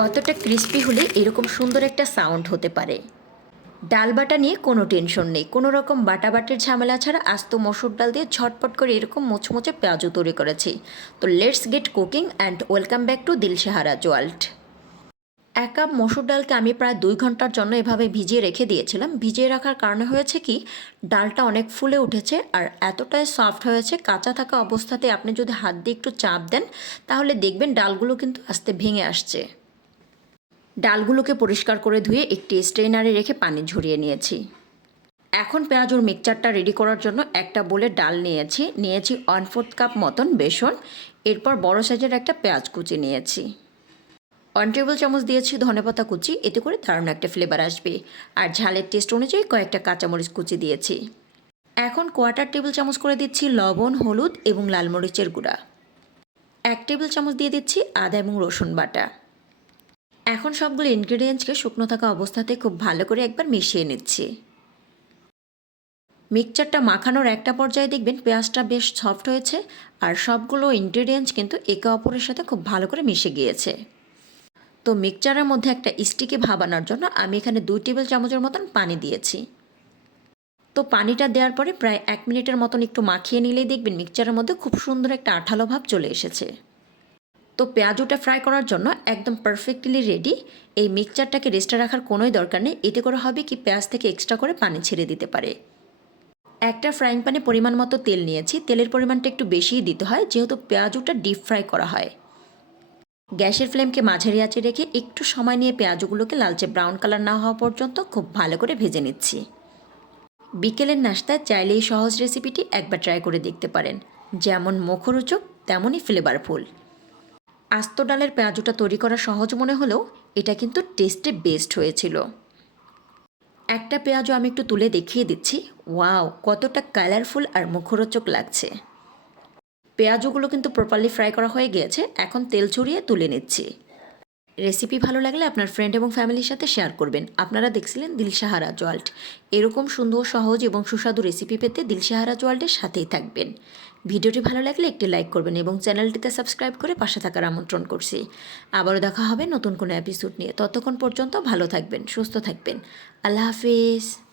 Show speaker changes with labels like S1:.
S1: কতটা ক্রিস্পি হলে এরকম সুন্দর একটা সাউন্ড হতে পারে? ডাল বাটা নিয়ে কোনো টেনশন নেই। কোনো রকম বাটা বাটের ঝামেলা ছাড়া আস্ত মসুর ডাল দিয়ে ঝটপট করে এরকম মুচমুচে পেঁয়াজও তৈরি করেছি। তো let's get cooking and welcome back to Dilshehara world এক কাপ মসুর ডালকে আমি প্রায় দুই ঘণ্টার জন্য এভাবে ভিজিয়ে রেখে দিয়েছিলাম। ভিজিয়ে রাখার কারণে হয়েছে কি, ডালটা অনেক ফুলে উঠেছে আর এতটাই সফট হয়েছে, কাঁচা থাকা অবস্থাতে আপনি যদি হাত দিয়ে একটু চাপ দেন, তাহলে দেখবেন ডালগুলো কিন্তু আস্তে ভেঙে আসছে। ডালগুলোকে পরিষ্কার করে ধুয়ে একটি স্ট্রেনারে রেখে পানি ঝরিয়ে নিয়েছি। এখন পেঁয়াজুর মিক্সচারটা রেডি করার জন্য একটা বলে ডাল নিয়েছি। নিয়েছি ওয়ান ফোর্থ কাপ মতন বেসন। এরপর বড় সাইজের একটা পেঁয়াজ কুচি নিয়েছি। ওয়ান টেবিল চামচ দিয়েছি ধনেপাতা কুচি। এতে করে দারুণ একটা ফ্লেভার আসবে। আর ঝালের টেস্ট অনুযায়ী কয়েকটা কাঁচামরিচ কুচি দিয়েছি। এখন কোয়ার্টার টেবিল চামচ করে দিচ্ছি লবণ, হলুদ এবং লাল মরিচের গুঁড়া। এক টেবিল চামচ দিয়ে দিচ্ছি আদা এবং রসুন বাটা। এখন সবগুলো ইনগ্রেডিয়েন্টসকে শুকনো থাকা অবস্থাতে খুব ভালো করে একবার মিশিয়ে নিচ্ছি। মিক্সচারটা মাখানোর একটা পর্যায়ে দেখবেন পেঁয়াজটা বেশ সফট হয়েছে আর সবগুলো ইনগ্রেডিয়েন্টস কিন্তু একে অপরের সাথে খুব ভালো করে মিশে গিয়েছে। তো মিক্সচারের মধ্যে একটা স্টিকি ভাব আনার জন্য আমি এখানে দুই টেবিল চামচের মতন পানি দিয়েছি। তো পানিটা দেওয়ার পরে প্রায় এক মিনিটের মতন একটু মাখিয়ে নিলেই দেখবেন মিক্সচারের মধ্যে খুব সুন্দর একটা আঠালো ভাব চলে এসেছে। তো পেঁয়াজুটা ফ্রাই করার জন্য একদম পারফেক্টলি রেডি এই মিক্সচারটাকে রেস্টে রাখার কোনোই দরকার নেই। এতে করে হবে কি পেঁয়াজ থেকে এক্সট্রা করে পানি ছেড়ে দিতে পারে। একটা ফ্রাইং প্যানে পরিমাণ মতো তেল নিয়েছি। তেলের পরিমাণটা একটু বেশিই দিতে হয়, যেহেতু পেঁয়াজুটা ডিপ ফ্রাই করা হয়। গ্যাসের ফ্লেমকে মাঝারি আঁচে রেখে একটু সময় নিয়ে পেঁয়াজগুলোকে লালচে ব্রাউন কালার না হওয়া পর্যন্ত খুব ভালো করে ভেজে নিচ্ছি। বিকেলের নাস্তায় চাইলে এই সহজ রেসিপিটি একবার ট্রাই করে দেখতে পারেন। যেমন মুখরোচক, তেমনই ফ্লেভারফুল আস্ত ডালের পেঁয়াজুটা তৈরি করা সহজ মনে হলেও এটা কিন্তু টেস্টে বেস্ট হয়েছিল। একটা পেঁয়াজও আমি একটু তুলে দেখিয়ে দিচ্ছি। ওয়াও কতটা কালারফুল আর মুখরোচক লাগছে। পেঁয়াজগুলো কিন্তু প্রপারলি ফ্রাই করা হয়ে গিয়েছে। এখন তেল ছড়িয়ে তুলে নিচ্ছি। রেসিপি ভালো লাগলে আপনার ফ্রেন্ড এবং ফ্যামিলির সাথে শেয়ার করবেন। আপনারা দেখছিলেন দিলশাহারা ওয়ার্ল্ড এরকম সুন্দর, সহজ এবং সুস্বাদু রেসিপি পেতে দিলশাহারা ওয়ার্ল্ডের সাথেই থাকবেন। ভিডিওটি ভালো লাগলে একটি লাইক করবেন এবং চ্যানেলটিতে সাবস্ক্রাইব করে পাশে থাকার আমন্ত্রণ করছি। আবারও দেখা হবে নতুন কোনো এপিসোড নিয়ে। ততক্ষণ পর্যন্ত ভালো থাকবেন, সুস্থ থাকবেন। আল্লাহ হাফিজ।